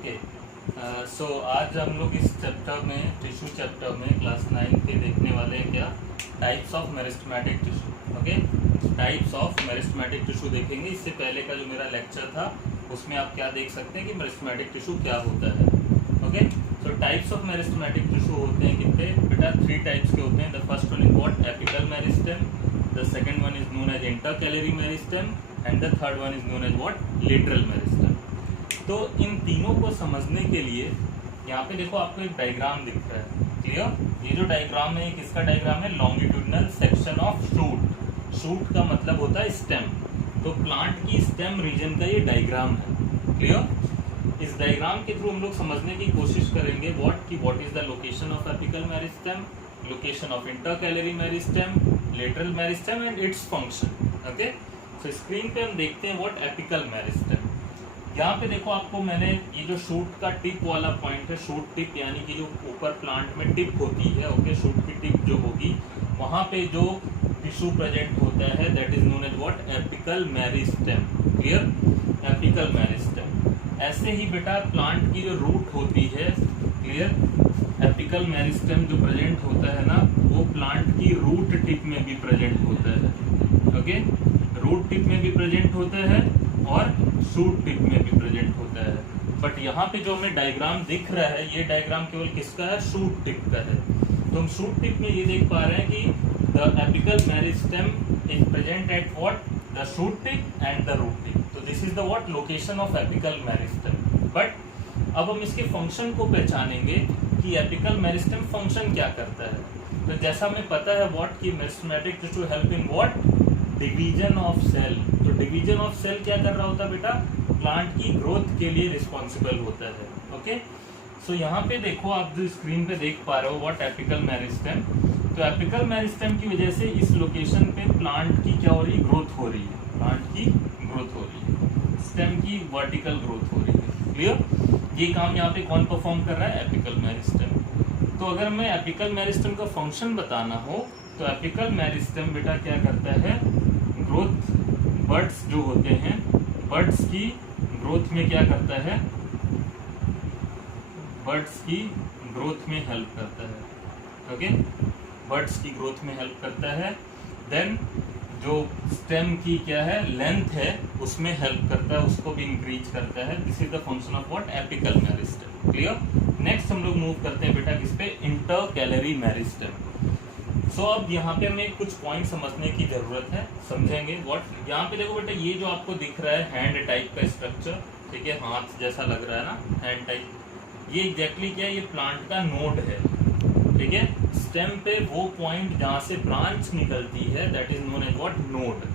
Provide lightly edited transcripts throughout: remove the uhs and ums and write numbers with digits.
Okay so आज हम लोग इस चैप्टर में टिश्यू चैप्टर में क्लास 9 के देखने वाले हैं क्या types of meristematic tissue. Okay, types of meristematic tissue देखेंगे। इससे पहले का जो मेरा लेक्चर था उसमें आप क्या देख सकते हैं कि मेरिस्टेमेटिक टिश्यू क्या होता है। Okay, so types of meristematic tissue होते हैं कितने बेटा? 3 टाइप्स के होते हैं। The first one is what? Apical meristem, the second one is known as intercalary meristem and the third one is known as what? Lateral meristem. तो इन तीनों को समझने के लिए यहाँ पे देखो आपको एक डायग्राम दिख रहा है। क्लियर? ये जो डायग्राम है किसका डायग्राम है? Longitudinal section of shoot. Shoot का मतलब होता है स्टेम, तो प्लांट की स्टेम रीजन का ये डायग्राम है। क्लियर? इस डायग्राम के थ्रू हम लोग समझने की कोशिश करेंगे what is the location of apical meristem, location of intercalary meristem, lateral meristem and its function. Okay, so screen पे हम देखते हैं व्हाट एपिकल मेरिस्टेम। यहाँ पे देखो आपको मैंने ये जो शूट का टिप वाला पॉइंट है, शूट टिप यानी कि जो ऊपर प्लांट में टिप होती है, ओके, शूट की टिप जो होगी वहाँ पे जो टिश्यू प्रेजेंट होता है that is known as what? Apical meristem. Clear? Apical meristem. ऐसे ही बेटा प्लांट की जो रूट होती है, क्लियर, एपिकल मेरिस्टेम जो प्रेजेंट होता है ना वो प्लांट की रूट टिप में भी प्रेजेंट होता है। ओके, रूट टिप में भी प्रेजेंट होता है और शूट टिप में भी प्रेजेंट होता है। बट यहाँ पे जो हमें डायग्राम दिख रहा है ये डायग्राम केवल किसका है? शूट टिप का है। तो हम शूट टिप में ये देख पा रहे हैं कि the apical meristem is present at what? The shoot tip and the root tip. तो this is the what? Location of apical meristem. But अब हम इसके फंक्शन को पहचानेंगे कि एपिकल मेरिस्टेम फंक्शन क्या करता है। तो जैसा हमें पता है व्हाट की meristematic tissue help in what? Division of cell. तो डिवीजन ऑफ सेल क्या कर रहा होता है बेटा? प्लांट की ग्रोथ के लिए रिस्पॉन्सिबल होता है। ओके, सो यहाँ पे देखो आप जो स्क्रीन पे देख पा रहे हो व्हाट? Apical meristem. तो एपिकल मेरिस्टेम की वजह से इस लोकेशन पे प्लांट की क्या हो रही है? ग्रोथ हो रही है। प्लांट की ग्रोथ हो रही है, स्टेम की वर्टिकल ग्रोथ हो रही है। क्लियर? ये काम यहाँ पे कौन परफॉर्म कर रहा है? Apical meristem. तो अगर हमें एपिकल मेरिस्टेम का फंक्शन बताना हो तो एपिकल मेरिस्टेम बेटा क्या करता है? ग्रोथ, बर्ड्स जो होते हैं, बर्ड्स की ग्रोथ में क्या करता है? बर्ड्स की ग्रोथ में हेल्प करता है। ओके, बर्ड्स की ग्रोथ में हेल्प करता है। देन जो स्टेम की क्या है? लेंथ है, उसमें हेल्प करता है, उसको भी इंक्रीज करता है। This is the function of what? Apical meristem. Clear? Next हम लोग मूव करते हैं बेटा किस पे? Intercalary meristem. सो अब यहाँ पे हमें कुछ पॉइंट समझने की जरूरत है, समझेंगे व्हाट। यहाँ पे देखो बेटा ये जो आपको दिख रहा है हैंड टाइप का स्ट्रक्चर, ठीक है, हाथ जैसा लग रहा है ना, हैंड टाइप, ये एग्जैक्टली क्या है? ये प्लांट का नोड है। ठीक है, स्टेम पे वो पॉइंट जहाँ से ब्रांच निकलती है that is known as what? Node.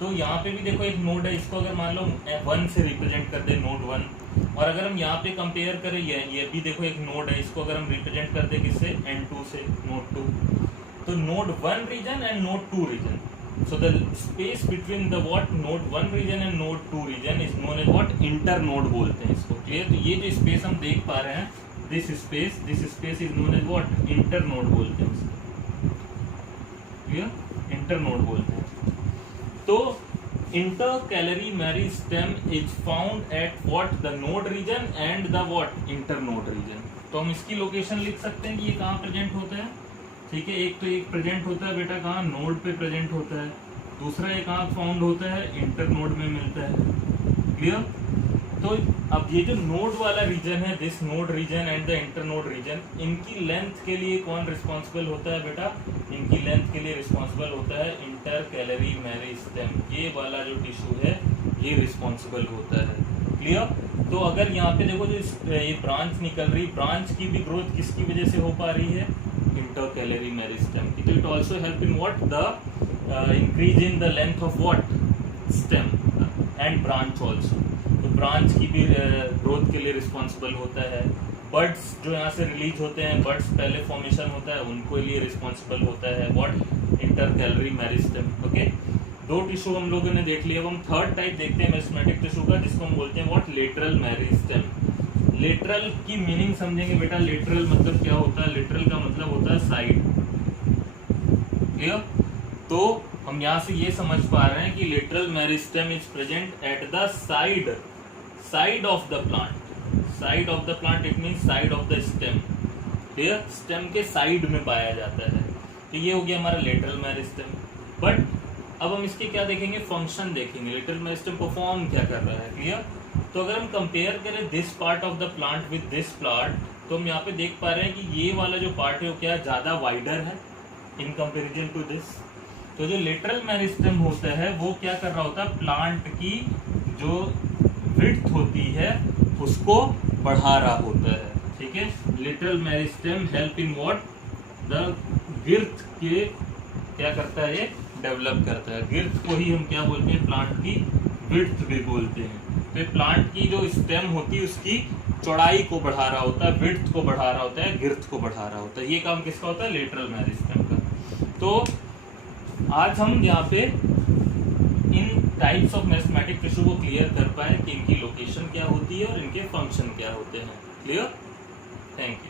तो यहाँ पे भी देखो एक नोड है, इसको अगर मान लो 1 से रिप्रेजेंट कर दे, नोड 1। और अगर हम यहाँ पे कंपेयर करें ये भी देखो एक नोड है, इसको अगर हम रिप्रेजेंट कर दे किससे? N2 से, नोड 2। तो node 1 region and node 2 region. So the space between the what? Node 1 region and node 2 region is known as what? Internode बोलते हैं इसको। क्लियर? तो ये जो स्पेस हम देख पा रहे हैं, this space is known as what? Internode बोलते हैं इसको। क्लियर? इंटर नोड बोलते हैं। तो intercalary meristem is found at what? The node region and the what? Internode region. तो हम इसकी लोकेशन लिख सकते हैं कि ये कहाँ प्रेजेंट होता है। ठीक है, एक तो एक प्रेजेंट होता है बेटा कहाँ? नोड पे प्रेजेंट होता है। दूसरा एक कहाँ फाउंड होता है? इंटर नोड में मिलता है। क्लियर? तो अब ये जो नोड वाला रीजन है, this node region and the internode region, इनकी लेंथ के लिए कौन रिस्पॉन्सिबल होता है बेटा? इनकी लेंथ के लिए रिस्पॉन्सिबल होता है इंटरकैलरी मेरिस्टेम। ये वाला जो टिश्यू है ये रिस्पॉन्सिबल होता है। क्लियर? तो अगर यहाँ पे देखो जो ये ब्रांच निकल रही, ब्रांच की भी ग्रोथ किसकी वजह से हो पा रही है? इंटरकैलरी मेरिस्टेम की। तो it also help in what? The increase in the length of what? Stem and branch also. तो ब्रांच की भी ग्रोथ के लिए रिस्पॉन्सिबल होता है। बर्ड्स जो यहाँ से रिलीज होते हैं, बर्ड्स पहले फॉर्मेशन होता है, उनको लिए रिस्पॉन्सिबल होता है what? Intercalary meristem. Okay, 2 tissue हम लोगों ने देख लिया। अब हम थर्ड टाइप देखते हैं मेरिस्टेमेटिक टिश्यू का, जिसको हम बोलते हैं व्हाट? Lateral meristem. लेटरल की मीनिंग समझेंगे बेटा। लेटरल मतलब क्या होता है? लेटरल का मतलब होता है साइड। क्लियर? तो हम यहाँ से ये समझ पा रहे हैं कि lateral meristem is present at the side of the plant. Side of the plant it mean side of the stem, clear, stem के साइड में पाया जाता है। तो ये हो गया हमारा लेटरल मेरिस्टेम। बट अब हम इसके क्या देखेंगे, फंक्शन देखेंगे, लेटरल मेरिस्टेम परफॉर्म क्या कर रहा है, क्लियर। तो अगर हम कंपेयर करें this part of the plant with this plant, तो हम यहाँ पे देख पा रहे हैं कि ये वाला जो पार्ट है वो क्या ज़्यादा वाइडर है इन कंपेरिजन टू दिस। तो जो लेटरल मेरिस्टेम होता है वो क्या कर रहा होता है, प्लांट की जो विड्थ होती है उसको बढ़ा रहा होता है, ठीक है। Lateral meristem help in what, the girth के क्या करता है, ये डेवलप करता है। गिर्थ को ही हम क्या बोलते हैं, प्लांट की विड्थ भी बोलते हैं। तो प्लांट की जो स्टेम होती है उसकी चौड़ाई को बढ़ा रहा होता है, विड्थ को बढ़ा रहा होता है, गिर्थ को बढ़ा रहा होता है। ये काम किसका होता है, लेटरल मेरिस्टेम का। तो आज हम यहाँ पे इन टाइप्स ऑफ मेरिस्टेमेटिक टिश्यू को क्लियर कर पाए कि इनकी लोकेशन क्या होती है और इनके फंक्शन क्या होते हैं। Clear, thank you.